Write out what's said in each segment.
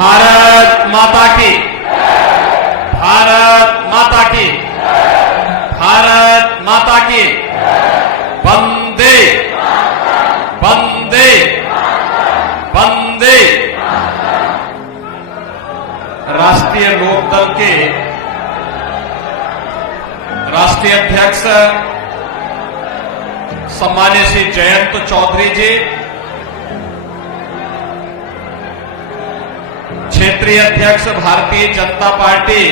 भारत माता की, भारत माता की, भारत माता की, वंदे वंदे वंदे। राष्ट्रीय लोकदल के राष्ट्रीय अध्यक्ष सम्मान्य श्री जयंत चौधरी जी, क्षेत्रीय अध्यक्ष भारतीय जनता पार्टी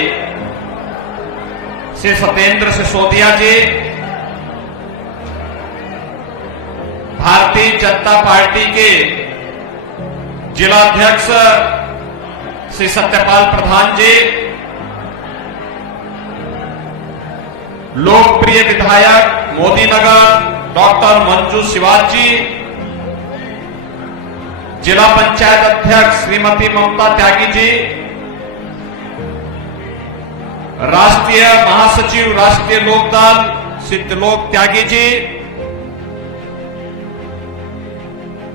श्री सत्येंद्र सिसोदिया जी, भारतीय जनता पार्टी के जिलाध्यक्ष श्री सत्यपाल प्रधान जी, लोकप्रिय विधायक मोदी नगर डॉक्टर मंजू शिवाज जी, जिला पंचायत अध्यक्ष श्रीमती ममता त्यागी जी, राष्ट्रीय महासचिव राष्ट्रीय लोकदल श्री त्रिलोक त्यागी जी,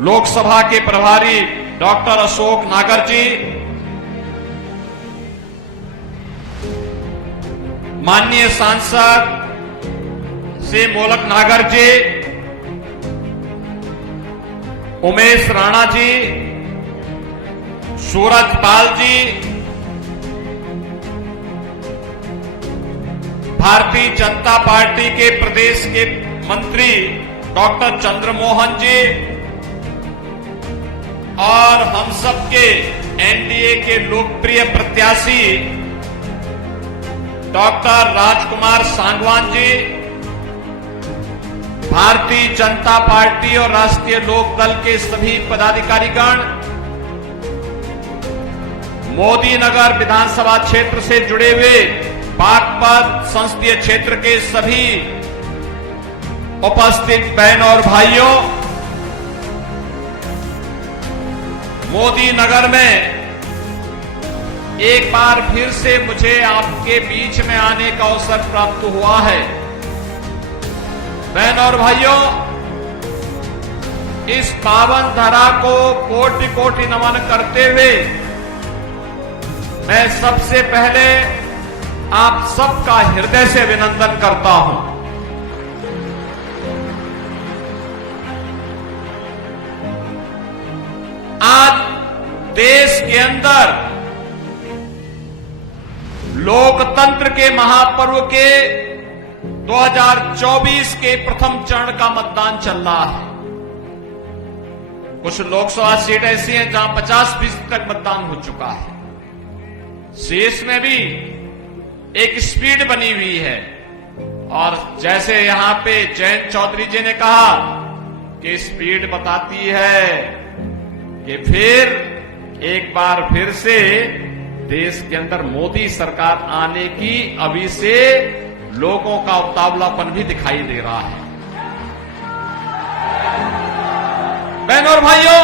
लोकसभा के प्रभारी डॉक्टर अशोक नागर जी, माननीय सांसद श्री मोलक नागर जी, उमेश राणा जी, सूरज पाल जी, भारतीय जनता पार्टी के प्रदेश के मंत्री डॉक्टर चंद्रमोहन जी और हम सबके एनडीए के लोकप्रिय प्रत्याशी डॉक्टर राजकुमार सांगवान जी, भारतीय जनता पार्टी और राष्ट्रीय लोकदल के सभी पदाधिकारीगण, मोदी नगर विधानसभा क्षेत्र से जुड़े हुए बागपत संसदीय क्षेत्र के सभी उपस्थित बहन और भाइयों, मोदी नगर में एक बार फिर से मुझे आपके बीच में आने का अवसर प्राप्त हुआ है। बहन और भाइयों, इस पावन धरा को कोटि कोटि नमन करते हुए मैं सबसे पहले आप सबका हृदय से अभिनंदन करता हूं। आज देश के अंदर लोकतंत्र के महापर्व के 2024 के प्रथम चरण का मतदान चल रहा है। कुछ लोकसभा सीट ऐसी हैं जहां 50% तक मतदान हो चुका है। शेष में भी एक स्पीड बनी हुई है और जैसे यहां पे जयंत चौधरी जी ने कहा कि स्पीड बताती है कि फिर एक बार फिर से देश के अंदर मोदी सरकार आने की अभी से लोगों का उतावलापन भी दिखाई दे रहा है। बहनों और भाइयों,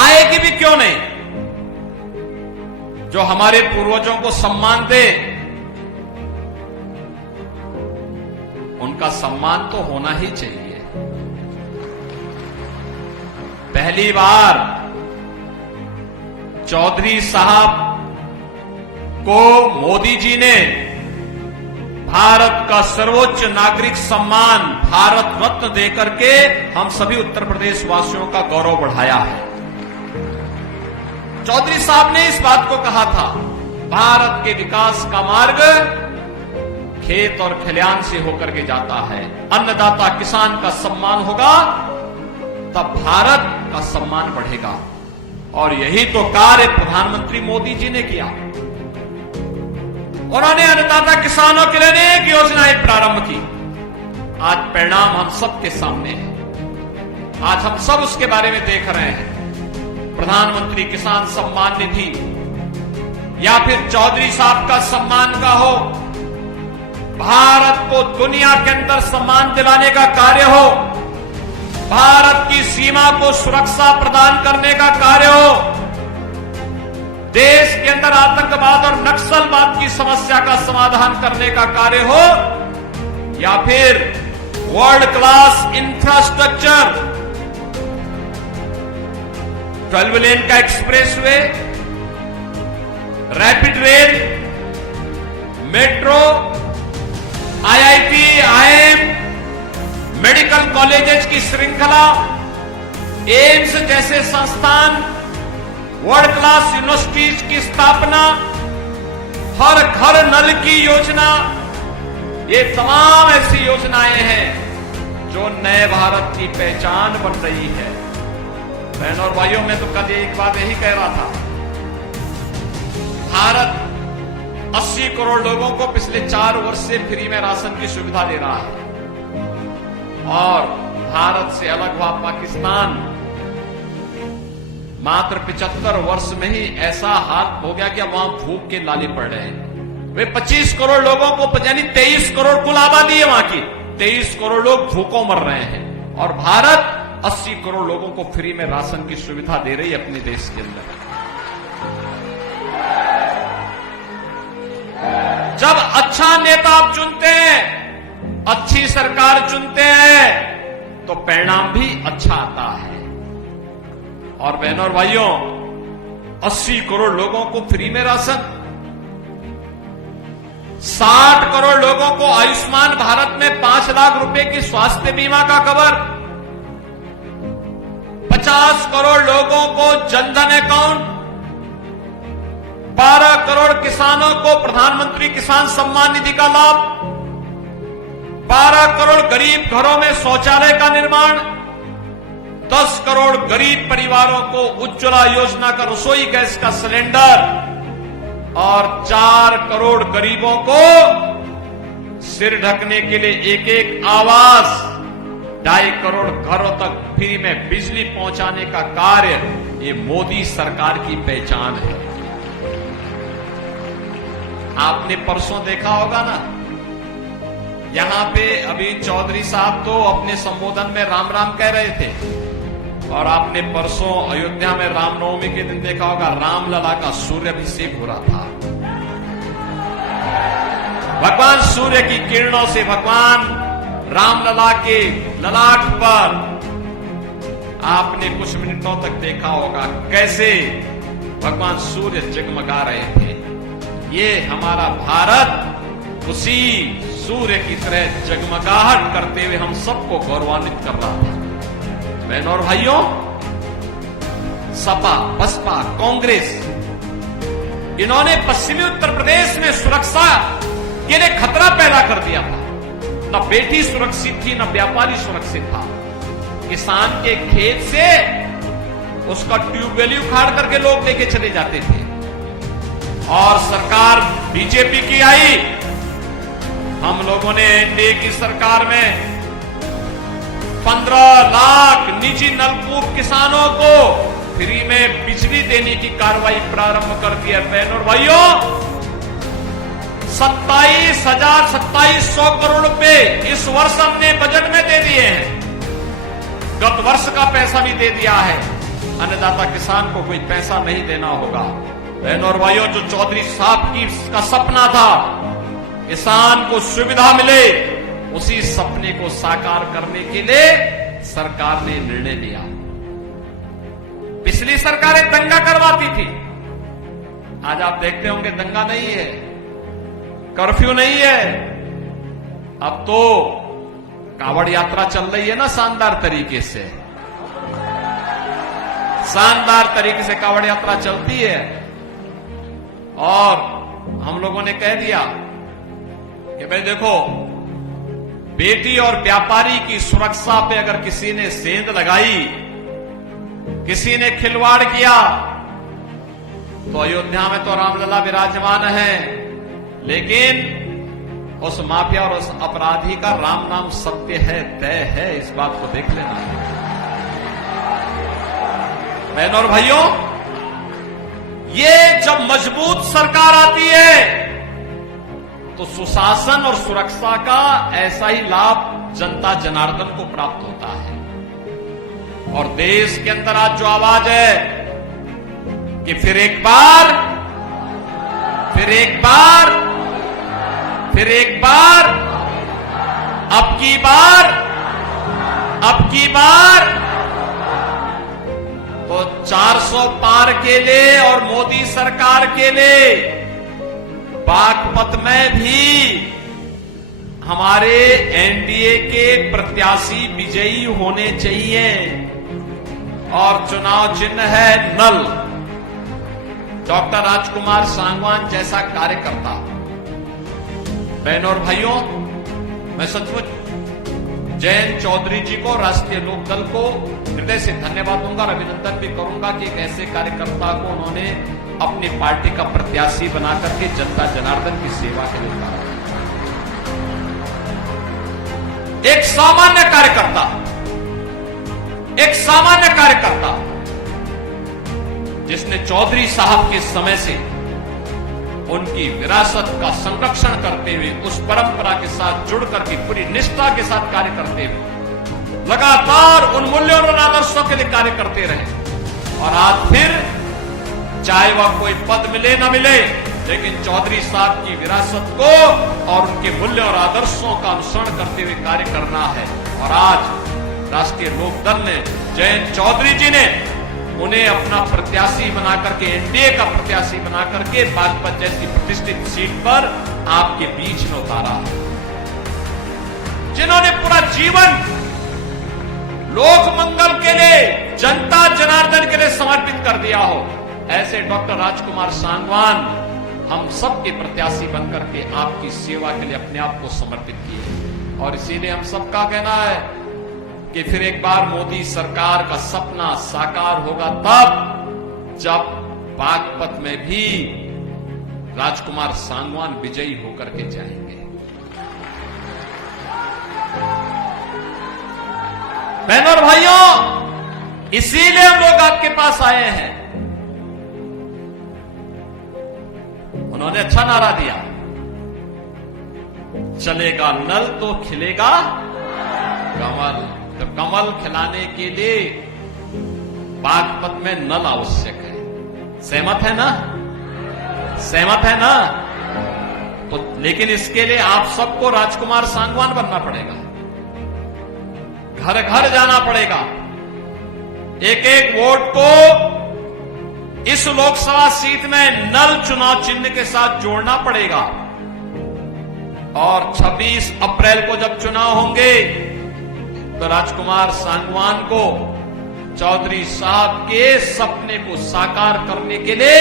आएगी भी क्यों नहीं। जो हमारे पूर्वजों को सम्मान दे, उनका सम्मान तो होना ही चाहिए। पहली बार चौधरी साहब को मोदी जी ने भारत का सर्वोच्च नागरिक सम्मान भारत रत्न देकर के हम सभी उत्तर प्रदेश वासियों का गौरव बढ़ाया है। चौधरी साहब ने इस बात को कहा था, भारत के विकास का मार्ग खेत और खलिहान से होकर के जाता है। अन्नदाता किसान का सम्मान होगा तब भारत का सम्मान बढ़ेगा। और यही तो कार्य प्रधानमंत्री मोदी जी ने किया। उन्होंने अन्नदाता किसानों के लिए अनेक योजनाएं प्रारंभ की। आज परिणाम हम सबके सामने है। आज हम सब उसके बारे में देख रहे हैं। प्रधानमंत्री किसान सम्मान निधि या फिर चौधरी साहब का सम्मान का हो, भारत को दुनिया के अंदर सम्मान दिलाने का कार्य हो, भारत की सीमा को सुरक्षा प्रदान करने का कार्य हो, देश के अंदर आतंकवाद और नक्सलवाद की समस्या का समाधान करने का कार्य हो, या फिर वर्ल्ड क्लास इंफ्रास्ट्रक्चर 12 लेन का expressway, rapid rail, metro, IIT, IM, medical colleges की श्रृंखला, एम्स जैसे संस्थान, वर्ल्ड क्लास यूनिवर्सिटीज की स्थापना, हर घर नल की योजना, ये तमाम ऐसी योजनाएं हैं जो नए भारत की पहचान बन रही है। बहनों और भाइयों, मैं तो कल एक बात यही कह रहा था, भारत 80 करोड़ लोगों को पिछले 4 वर्ष से फ्री में राशन की सुविधा दे रहा है, और भारत से अलग हुआ पाकिस्तान मात्र 75 वर्ष में ही ऐसा हाल हो गया कि अब वहां भूख के लाले पड़ रहे हैं। वे 25 करोड़ लोगों को, यानी 23 करोड़ कुल आबादी है वहां की, 23 करोड़ लोग भूखों मर रहे हैं, और भारत 80 करोड़ लोगों को फ्री में राशन की सुविधा दे रही है अपने देश के अंदर। जब अच्छा नेता आप चुनते हैं, अच्छी सरकार चुनते हैं, तो परिणाम भी अच्छा आता है। और बहनों और भाइयों, 80 करोड़ लोगों को फ्री में राशन, 60 करोड़ लोगों को आयुष्मान भारत में 5 लाख रुपए की स्वास्थ्य बीमा का कवर, 50 करोड़ लोगों को जनधन अकाउंट, 12 करोड़ किसानों को प्रधानमंत्री किसान सम्मान निधि का लाभ, 12 करोड़ गरीब घरों में शौचालय का निर्माण, 10 करोड़ गरीब परिवारों को उज्ज्वला योजना का रसोई गैस का सिलेंडर, और 4 करोड़ गरीबों को सिर ढकने के लिए एक आवास, 2.5 करोड़ घरों तक फ्री में बिजली पहुंचाने का कार्य, ये मोदी सरकार की पहचान है। आपने परसों देखा होगा ना, यहां पे अभी चौधरी साहब तो अपने संबोधन में राम राम कह रहे थे, और आपने परसों अयोध्या में रामनवमी के दिन देखा होगा रामलला का सूर्याभिषेक हो रहा था। भगवान सूर्य की किरणों से भगवान रामलला के ललाट पर आपने कुछ मिनटों तक देखा होगा कैसे भगवान सूर्य जगमगा रहे थे। ये हमारा भारत उसी सूर्य की तरह जगमगाहट करते हुए हम सबको गौरवान्वित कर रहा था। बहनों और भाइयों, सपा, बसपा, कांग्रेस, इन्होंने पश्चिमी उत्तर प्रदेश में सुरक्षा के लिए खतरा पैदा कर दिया था। न बेटी सुरक्षित थी, न व्यापारी सुरक्षित था। किसान के खेत से उसका ट्यूबवेल उखाड़ करके लोग लेके चले जाते थे, और सरकार बीजेपी की आई, हम लोगों ने एनडीए की सरकार में 15 लाख निजी नलकूप किसानों को फ्री में बिजली देने की कार्रवाई प्रारंभ कर दी है। बहनों और भाइयों, 27,000 करोड़ रुपए इस वर्ष हमने बजट में दे दिए हैं। गत वर्ष का पैसा भी दे दिया है। अन्नदाता किसान को कोई पैसा नहीं देना होगा। बहनों और भाइयों, जो चौधरी साहब का सपना था किसान को सुविधा मिले, उसी सपने को साकार करने के लिए सरकार ने निर्णय लिया। पिछली सरकारें दंगा करवाती थी, आज आप देखते होंगे दंगा नहीं है, कर्फ्यू नहीं है। अब तो कांवड़ यात्रा चल रही है ना, शानदार तरीके से, शानदार तरीके से कांवड़ यात्रा चलती है। और हम लोगों ने कह दिया कि भाई देखो, बेटी और व्यापारी की सुरक्षा पे अगर किसी ने सेंध लगाई, किसी ने खिलवाड़ किया, तो अयोध्या में तो रामलला विराजमान है, लेकिन उस माफिया और उस अपराधी का राम नाम सत्य है, तय है। इस बात को देख लेना। बहनों और भाइयों, ये जब मजबूत सरकार आती है तो सुशासन और सुरक्षा का ऐसा ही लाभ जनता जनार्दन को प्राप्त होता है। और देश के अंदर आज जो आवाज है कि फिर एक बार, फिर एक बार, फिर एक बार, अब की बार, अब की बार, तो 400 पार के लिए और मोदी सरकार के लिए बागपत में भी हमारे एनडीए के प्रत्याशी विजयी होने चाहिए और चुनाव चिन्ह है नल। डॉक्टर राजकुमार सांगवान जैसा कार्यकर्ता, बहनों और भाइयों, मैं सचमुच जयंत चौधरी जी को, राष्ट्रीय लोकदल को हृदय से धन्यवाद दूंगा और अभिनंदन भी करूंगा कि एक ऐसे कार्यकर्ता को उन्होंने अपनी पार्टी का प्रत्याशी बनाकर के जनता जनार्दन की सेवा के लिए उतारा। एक सामान्य कार्यकर्ता जिसने चौधरी साहब के समय से उनकी विरासत का संरक्षण करते हुए उस परंपरा के साथ जुड़ करके पूरी निष्ठा के साथ कार्य करते हुए लगातार उन मूल्यों और आदर्शों के लिए कार्य करते रहे। और आज फिर चाहे वह कोई पद मिले न मिले, लेकिन चौधरी साहब की विरासत को और उनके मूल्यों और आदर्शों का अनुसरण करते हुए कार्य करना है। और आज राष्ट्रीय लोकदल ने, जयंत चौधरी जी ने उन्हें अपना प्रत्याशी बनाकर के, एनडीए का प्रत्याशी बनाकर के बागपत जैसी प्रतिष्ठित सीट पर आपके बीच में उतारा है। जिन्होंने पूरा जीवन लोक मंगल के लिए, जनता जनार्दन के लिए समर्पित कर दिया हो, ऐसे डॉक्टर राजकुमार सांगवान हम सबके प्रत्याशी बनकर के आपकी सेवा के लिए अपने आप को समर्पित किए। और इसीलिए हम सबका कहना है कि फिर एक बार मोदी सरकार का सपना साकार होगा तब जब बागपत में भी राजकुमार सांगवान विजयी होकर के जाएंगे। बहनों और भाइयों, इसीलिए हम लोग आपके पास आए हैं। उन्होंने अच्छा नारा दिया, चलेगा नल तो खिलेगा कमल। तो कमल खिलाने के लिए बागपत में नल आवश्यक है। सहमत है ना? सहमत है ना? तो लेकिन इसके लिए आप सबको राजकुमार सांगवान बनना पड़ेगा, घर घर जाना पड़ेगा, एक एक वोट को इस लोकसभा सीट में नल चुनाव चिन्ह के साथ जोड़ना पड़ेगा। और 26 अप्रैल को जब चुनाव होंगे तो राजकुमार सांगवान को चौधरी साहब के सपने को साकार करने के लिए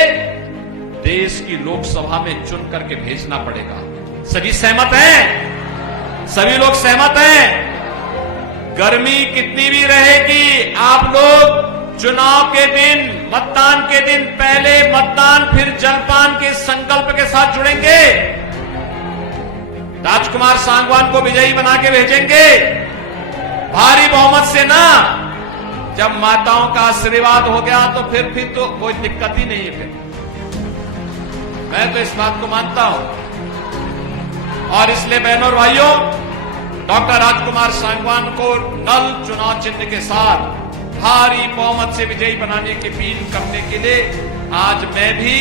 देश की लोकसभा में चुन करके भेजना पड़ेगा। सभी सहमत हैं? सभी लोग सहमत हैं? गर्मी कितनी भी रहेगी, आप लोग चुनाव के दिन, मतदान के दिन पहले मतदान फिर जलपान के संकल्प के साथ जुड़ेंगे। राजकुमार सांगवान को विजयी बना के भेजेंगे भारी बहुमत से ना। जब माताओं का आशीर्वाद हो गया तो फिर तो कोई दिक्कत ही नहीं है। फिर मैं तो इस बात को मानता हूं। और इसलिए बहनों और भाइयों, डॉक्टर राजकुमार सांगवान को नल चुनाव चिन्ह के साथ भारी बहुमत से विजयी बनाने की अपील करने के लिए आज मैं भी,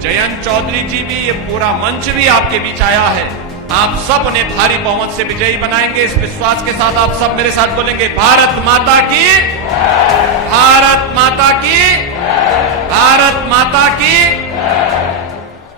जयंत चौधरी जी भी, ये पूरा मंच भी आपके बीच आया है। आप सब उन्हें भारी बहुमत से विजयी बनाएंगे, इस विश्वास के साथ आप सब मेरे साथ बोलेंगे, भारत माता की, भारत माता की, भारत माता की।